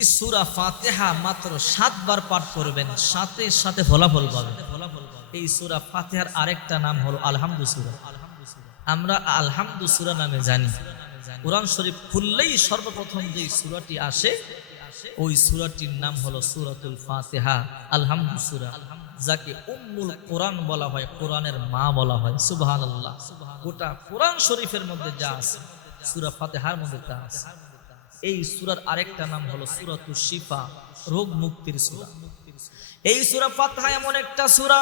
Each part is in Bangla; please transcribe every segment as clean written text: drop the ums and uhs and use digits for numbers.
সূরা ফাতিহা মাত্র 7 বার পাঠ করবেন, সাথে সাথে ফলাফল পাবেন। এই সূরা ফাতিহার আরেকটা নাম হলো আলহামদু সূরা। আমরা আলহামদু সূরা নামে জানি। কোরআন শরীফ খুললেই সর্বপ্রথম যে সূরাটি আসে ওই সূরাটির নাম হলো সূরাতুল ফাতিহা, আলহামদু সূরা, যাকে উম্মুল কোরআন বলা হয়, কোরআনের মা বলা হয়। সুবহানাল্লাহ। গোটা কোরআন শরীফের মধ্যে যা আছে সূরা ফাতিহার মধ্যে তা আছে। এই সূরার আরেকটা নাম হলো সূরাতুশ শিফা, রোগ মুক্তির সূরা। এই সূরা ফাতিহা এমন একটা সূরা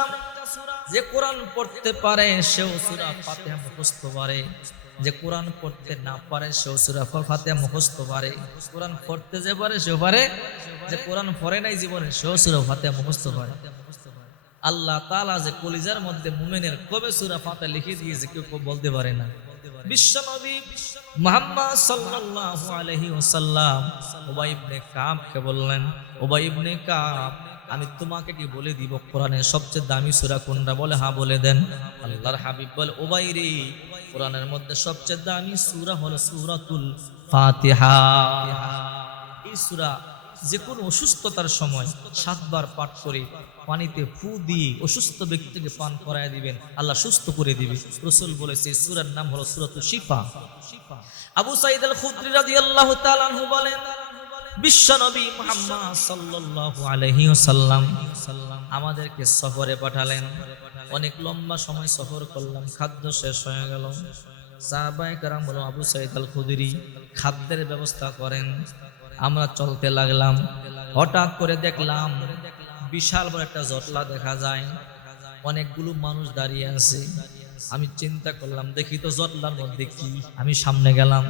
যে কোরআন পড়তে পারে সেও সূরা ফাতিহা মুখস্থ পারে, যে কোরআন পড়তে না পারে সেও সূরা ফাতিহা মুখস্থ পারে। কোরআন পড়তে যে পারে সেও পারে, যে কোরআন পড়ে নাই জীবনে সেও সূরা ফাতিহা মুখস্থ পারে। আল্লাহ তাআলা যে কলিজার মধ্যে মুমিনের কবে সূরা ফাতিহা লিখে দিয়েছে কেউ বলতে পারে না। বিশ্বনবী মুহাম্মদ সাল্লাল্লাহু আলাইহি ওয়াসাল্লাম উবাই ইবনে কাবকে বললেন, উবাই ইবনে কাব, আমি তোমাকে কি বলে দিব কোরআনের সবচেয়ে দামি সূরা কোনটা? বলে হ্যাঁ বলে দেন। আল্লাহর হাবিব বলে, উবাই রে, কোরআনের মধ্যে সবচেয়ে দামি সূরা হলো সূরাতুল ফাতিহা। এই সূরা যে কোনো অসুস্থতার সময় 7 বার পাঠ করে পানিতে ফু দিয়ে অসুস্থ ব্যক্তিকে পান করায় দিবেন, আল্লাহ সুস্থ করে দিবে। রাসূল বলেছে এই সূরার নাম হলো সূরাতুশ শিফা। আবু সাঈদ আল খুদরি রাদিয়াল্লাহু তাআলা আনহু বলেন, বিশ্বনবী মুহাম্মদ সাল্লাল্লাহু আলাইহি ওয়াসাল্লাম আমাদেরকে সফরে পাঠালেন। অনেক লম্বা সময় সফর করলাম, খাদ্য শেষ হয়ে গেল। সাহাবায়ে কেরাম বলল, আবু সাঈদ আল খুদরি খাদ্যের ব্যবস্থা করেন। আমরা চলতে লাগলাম, হঠাৎ করে দেখলাম বিশাল বড় একটা জটলা দেখা যায়, অনেকগুলো মানুষ দাঁড়িয়ে আছে। আমি চিন্তা করলাম দেখি তো জটলার মধ্যে কি। আমি সামনে গেলাম,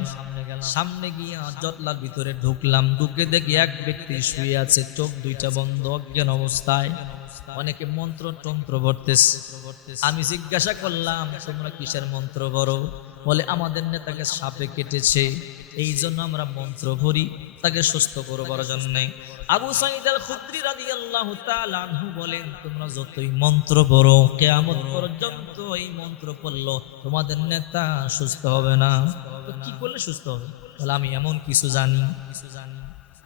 সামনে গিয়ে জটলার ভিতরে ঢুকলাম। ঢুকে দেখি এক ব্যক্তি শুয়ে আছে, চোখ দুইটা বন্ধ, অজ্ঞান অবস্থায়। অনেকে মন্ত্র তন্ত্র পড়তেছে। আমি জিজ্ঞাসা করলাম তোমরা কিসের মন্ত্র পড়ো? বলে আমাদের নেতাকে সাপে কেটেছে, এই জন্য আমরা মন্ত্র পড়ি তাকে সুস্থ করবার জন্য। আবু সাঈদ আল খুদরি রাদিয়াল্লাহু তাআলা আনহু বলেন, তোমরা যতই মন্ত্র পড়ো কিয়ামত পর্যন্ত এই মন্ত্র পড়লো তোমাদের নেতা সুস্থ হবে না। তো কি করলে সুস্থ হবে? বলে আমি এমন কিছু জানি,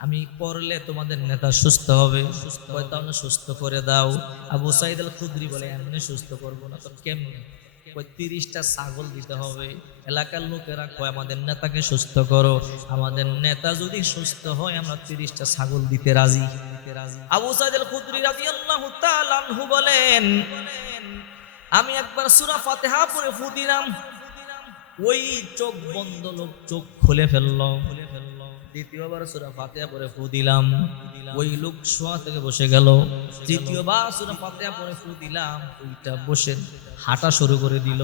আমি পড়লে তোমাদের নেতা সুস্থ হবে। তাহলে সুস্থ করে দাও। আবু সাঈদ আল খুদরি বলে, এমনি সুস্থ করবো না। তো কেমনে? 30টা ছাগল দিতে হবে। এলাকার লোকেরা কয় আমাদের নেতাকে সুস্থ করো, আমাদের নেতা যদি সুস্থ হয় আমরা 30টা ছাগল দিতে রাজি। আবু সাঈদ আল খুদরি রাদিয়াল্লাহু তাআলা আনহু বলেন, আমি একবার সূরা ফাতিহা পড়ে ফু দিলাম, ওই চোখ বন্ধ লোক চোখ খুলে ফেললো। দ্বিতীয়বার সূরা ফাতিহা পড়ে ফু দিলাম, ওই লোক শোয়া থেকে বসে গেল। তৃতীয়বার সূরা ফাতিহা পড়ে ফু দিলাম, ওইটা বসে হাঁটা শুরু করে দিল।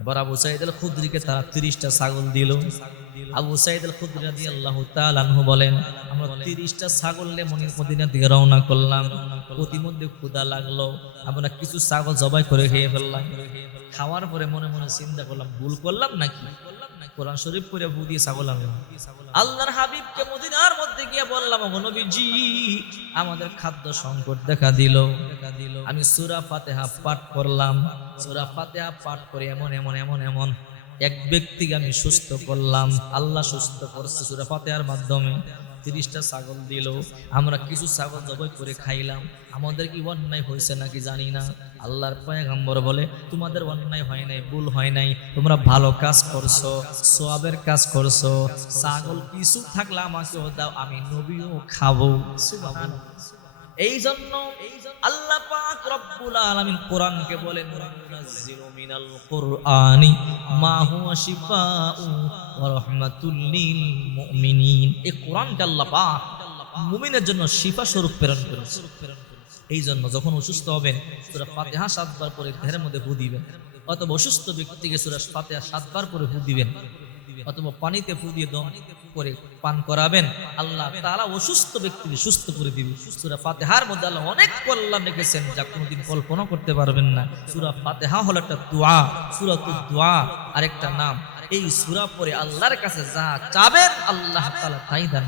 এবার আবু সাঈদ আল খুদরিকে তারা 30টা ছাগল দিল। আবু সাঈদ আল খুদরি রাদিয়াল্লাহু তাআলা আনহু বলেন, আমরা 30টা ছাগল নিয়ে মদিনা থেকে রওনা করলাম। প্রতিমধ্যে ক্ষুধা লাগলো, আমরা কিছু ছাগল জবাই করে খেয়ে ফেললাম। খাওয়ার পরে মনে মনে চিন্তা করলাম ভুল করলাম নাকি, কোরআন শরীফ পড়ে ফু দিয়ে ছাগল আনলাম। আল্লাহর হাবিবকে মদিনার মধ্যে গিয়ে বললাম, ওগো নবীজি, আমাদের খাদ্য সংকট দেখা দিল। আমি সূরা ফাতিহা পাঠ করলাম, সূরা ফাতিহা পাঠ করে এমন এমন এমন এমন এক ব্যক্তিকে আমি সুস্থ করলাম, আল্লাহ সুস্থ করছে সূরা ফাতিহার মাধ্যমে। 30টা ছাগল দিল, আমরা কিছু ছাগল জবাই করে খাইলাম। আমাদের কি অন্যায় হয়েছে নাকি জানি না। আল্লাহর পয়গম্বর বলে, তোমাদের অন্যায় হয় নাই, ভুল হয় নাই, তোমরা ভালো কাজ করছো, সওয়াবের কাজ করছো। ছাগল কিছু থাকলে আমাকেও দাও, আমি নবীও খাবো। সুবহানাল্লাহ। এই জন্য আল্লাহ পাক রব্বুল আলামিন কোরআনকে বলেন, মুনাজ্জিলু মিনাল কুরআনি মা হুয়া শিফাউ ওয়া রাহমাতুল লিল মুমিনিন। এই কোরআনকে আল্লাহ পাক মুমিনের জন্য শিফা স্বরূপ প্রেরণ করেছে। এই জন্য যখন অসুস্থ হবেন সূরা ফাতিহা 7 বার পরে দেহের মধ্যে ফু দিবেন, অথবা অসুস্থ ব্যক্তিকে সূরা ফাতিহা 7 বার পরে ফু দিবেন, অথবা পানিতে ফু দিয়ে দম করে পান করাবেন। আল্লাহ তাআলা অসুস্থ ব্যক্তিকে সুস্থ করে দিবে। সূরা ফাতিহার মধ্যে আল্লাহ অনেক কল্যাণ রেখেছেন যা কোনোদিন কল্পনা করতে পারবেন না। সূরা ফাতিহা হলো একটা দোয়া, সূরাতুদ দোয়া আরেকটা নাম। এই সূরা পড়ে আল্লাহর কাছে যা চাবেন আল্লাহ তাআলা তাই দান